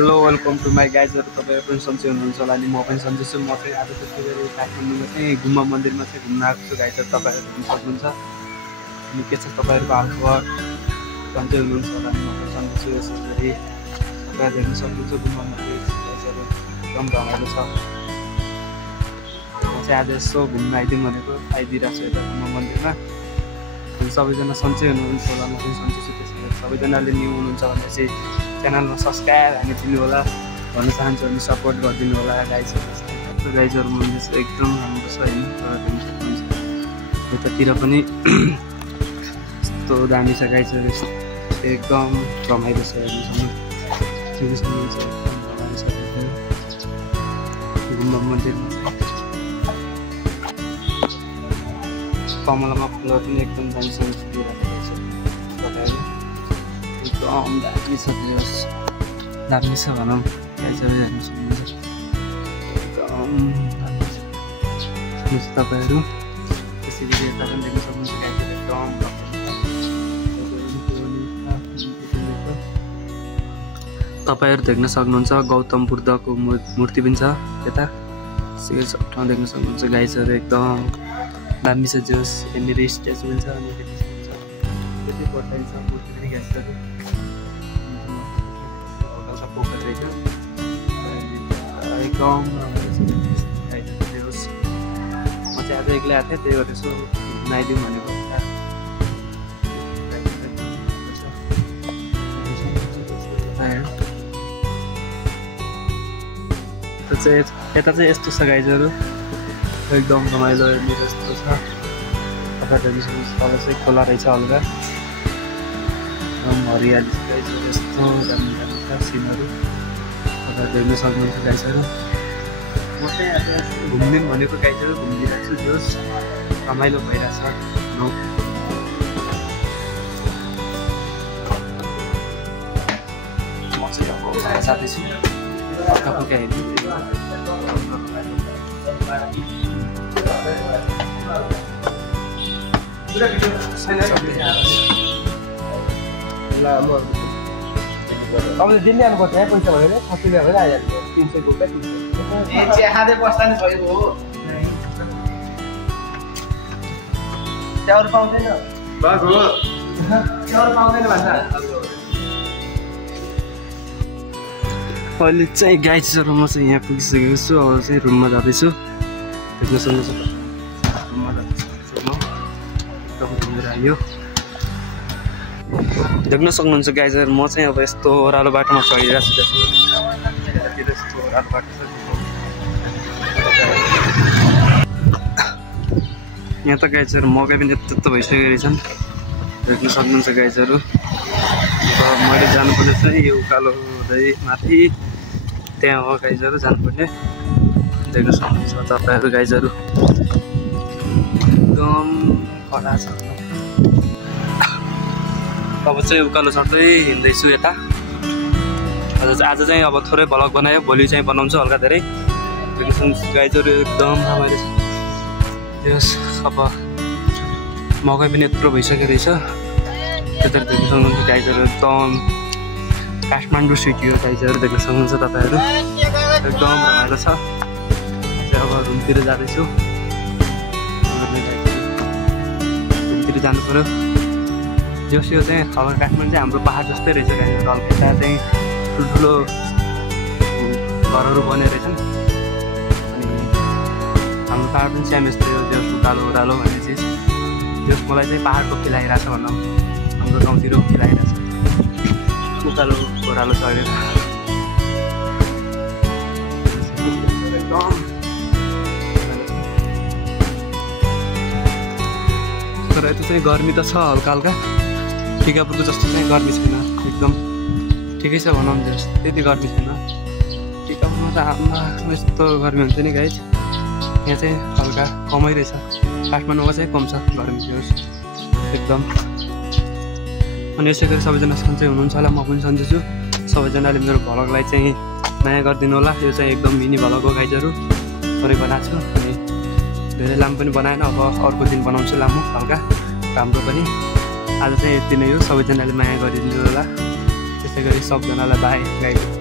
Hello welcome to my गाइजहरू तपाईँहरू पनि सन्चै हुनुहुन्छ होला अनि म पनि सन्चै छु। म चाहिँ आज त्यस्तै गरी काठमाडौँमा चाहिँ गुम्बा मन्दिरमा चाहिँ घुम्न आएको छु। गाइजहरू तपाईँहरू हेर्न सक्नुहुन्छ अनि के छ तपाईँहरूको हालखबर, सन्चै हुनुहुन्छ होला अनि म पनि सन्चै छु। यसै गरी तपाईँहरू हेर्न सक्नुहुन्छ गुम्बा मन्दिर गाइजहरू एकदम रमाइलो छ। म चाहिँ आज यसो घुम्न आइदिउँ भनेको आइदिइरहेको छु यता गुम्बा मन्दिरमा। सबैजना सन्चै हुनुहुन्छ होला, म पनि सन्चै छु। त्यसै गरी सबैजनाले न्यू हुनुहुन्छ भने चाहिँ च्यानलमा सब्सक्राइब हानिदिनु होला भन्न चाहन्छु अनि सपोर्ट गरिदिनु होला गाइजहरू। गाइजहरू मन्दिर चाहिँ एकदम राम्रो छ होइन, हेर्नु सक्नुहुन्छ। यतातिर पनि यस्तो दामी छ गाइजहरू, एकदम रमाइलो छ हेर्नु सक्नुहुन्छ। एकदम रमाइलो छ गुम्बा मन्दिरमा चाहिँ कमलामा फुलहरू पनि एकदम दामीसँग फुलिरहेको छ। तपाईँहरू एकदम दामी छ, दामी छ भनौँ गाइजहरू हेर्नु सक्नुहुन्छ। एकदम दामी छ तपाईँहरू। त्यसै गरी यता पनि देख्न सक्नुहुन्छ गाइजहरू एकदम तपाईँहरू देख्न सक्नुहुन्छ गौतम बुद्धको मूर्ति पनि छ यता। त्यसै गरी सब ठाउँ देख्न सक्नुहुन्छ गाइजहरू एकदम दामी छ। जोस यहाँनिर स्ट्याचु पनि छ अनि त्यति बटाइन्छ मूर्ति पनि गाइजहरू। पोखर रहेछ एकदम राम्रो छ गाइजहरू। जोस म चाहिँ आज एक्लै आएको थिएँ, त्यही भएर यसो घुमाइदिउँ भनेको। यता चाहिँ यस्तो छ गाइजहरू, एकदम रमाइलो हेर्नु यस्तो छ। तपाईँ हेर्नु सक्नुहुन्छ तल चाहिँ खोला रहेछ हल्का, एकदम हरियाली छ गाइजहरू। यस्तो दामी दामी छ सिनहरू, तपाईँहरू हेर्नु सक्नुहुन्छ गाइजहरू। म चाहिँ आज घुम्दिउँ भनेको गाइजहरू, घुमिदिरहेको छु। जोस रमाइलो भइरहेछ म चाहिँ अब जाँदैछु हल्का फुल्का हेर्नु। तपाईँले दिल्ली आउनुपर्छ है, पैसा भयो भने 60 रुपियाँ भएर आइहाल्छ। 300 को क्या 300 चिया खाँदै बस्दा नि भएको हो। चियाहरू पाउँदैन भएको हो, चियाहरू पाउँदैन भन्छ। अहिले चाहिँ गाइजहरू म चाहिँ यहाँ पुगिसकेको छु। अब चाहिँ रुममा जाँदैछु। देख्न सक्नुहुन्छ रुममा जाँदैछु म, एकदम घुमेर आयो। देख्न सक्नुहुन्छ गाइजहरू म चाहिँ अब यस्तो ओह्रालो बाटोमा चढिरहेको छु। यतातिर यस्तो ओह्रालो बाटो छ। यहाँ त गाइजहरू मकै पनि यत्रो भइसकेको रहेछन्, देख्न सक्नुहुन्छ गाइजहरू। अब मैले जानुपर्ने चाहिँ यो उकालो हुँदै माथि त्यहाँ हो गाइजहरू जानुपर्ने, देख्न सक्नुहुन्छ तपाईँहरू गाइजहरू। एकदम कडा छ। अब चाहिँ उकालो चढ्दै हिँड्दैछु यता। आज चाहिँ अब थोरै भ्लग बनायो, भोलि चाहिँ बनाउँछु हल्का धेरै। देख्न सक्नुहुन्छ गाइजहरू एकदम रमाइलो छ। त्यस अब मकै पनि यत्रो भइसकेको रहेछ। त्यता देख्न सक्नुहुन्छ गाइजहरू एकदम काठमाडौँ सिटी हो गाइजहरू, देख्न सक्नुहुन्छ तपाईँहरू। एकदम रमाइलो छ। अब रुमतिर जाँदैछु, रुमतिर जानु पऱ्यो। जस यो चाहिँ अब काठमाडौँ चाहिँ हाम्रो पाहाड जस्तै रहेछ गाइजहरू। हल्का यता चाहिँ ठुल्ठुलो घरहरू बनेर रहेछन् अनि हाम्रो पाहाड पनि स्याम यस्तै हो। त्यो उकालो ओह्रालो भन्ने चिज जस मलाई चाहिँ पाहाडको फिल आइरहेछ भनौँ, हाम्रो गाउँतिर फिल आइरहेछ उकालो ओह्रालो चढेर। तर यता चाहिँ गर्मी त छ हल्का हल्का, टिकापुरको जस्तो चाहिँ गर्मी छैन, एकदम ठिकै छ भनौँ। त्यति गर्मी छैन। टिकापुरमा त आमा यस्तो गर्मी हुन्छ नि गाइज, यहाँ चाहिँ हल्का कमै रहेछ। काठमाडौँमा चाहिँ कम छ गर्मी एकदम। अनि यसै गरी सबैजना सन्चै हुनुहुन्छ होला, म पनि सन्चै छु। सबैजनाले मेरो भ्लगलाई चाहिँ माया गरिदिनु होला। यो चाहिँ एकदम मिनी भ्लग हो गाइजहरू, थोरै बनाएको छु अनि धेरै लामो पनि बनाएन। अब अर्को दिन बनाउँछु लामो हल्का राम्रो पनि। आज चाहिँ यति नै हो, सबैजनाले माया गरिदिनु होला। त्यसै गरी सबजनालाई बाई गाइड।